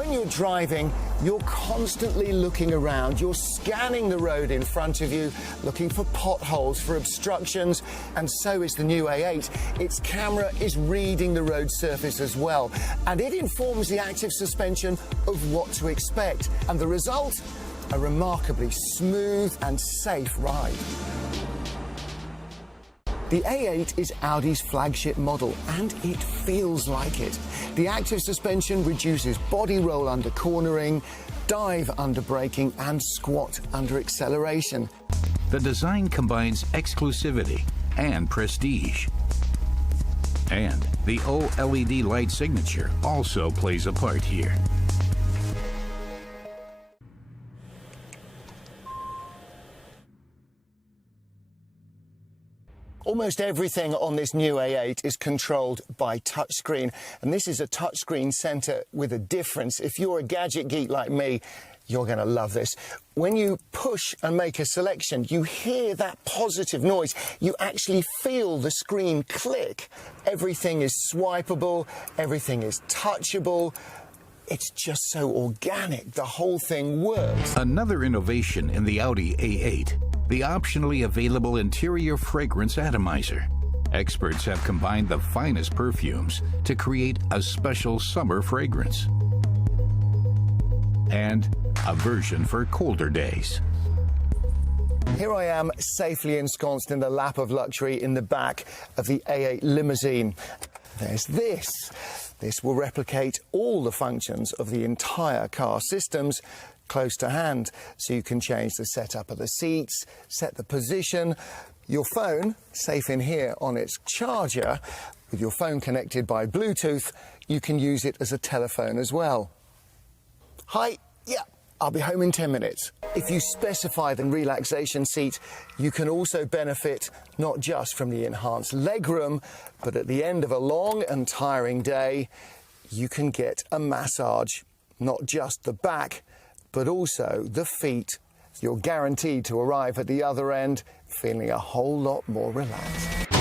When you're driving, you're constantly looking around. You're scanning the road in front of you, looking for potholes, for obstructions, and so is the new A8. Its camera is reading the road surface as well, and it informs the active suspension of what to expect. And the result? A remarkably smooth and safe ride. The A8 is Audi's flagship model, and it feels like it. The active suspension reduces body roll under cornering, dive under braking, and squat under acceleration. The design combines exclusivity and prestige. And the OLED light signature also plays a part here. Almost everything on this new A8 is controlled by touchscreen, and this is a touchscreen centre with a difference. If you're a gadget geek like me, you're going to love this. When you push and make a selection, you hear that positive noise. You actually feel the screen click. Everything is swipeable, everything is touchable. It's just so organic, the whole thing works. Another innovation in the Audi A8, the optionally available interior fragrance atomizer. Experts have combined the finest perfumes to create a special summer fragrance and a version for colder days. Here I am, safely ensconced in the lap of luxury in the back of the A8 limousine. There's this. This will replicate all the functions of the entire car systems close to hand, so you can change the setup of the seats, set the position. Your phone, safe in here on its charger, with your phone connected by Bluetooth, you can use it as a telephone as well. Hi, yeah, I'll be home in 10 minutes. If you specify the relaxation seat, you can also benefit not just from the enhanced legroom, but at the end of a long and tiring day, you can get a massage, not just the back, but also the feet. You're guaranteed to arrive at the other end feeling a whole lot more relaxed.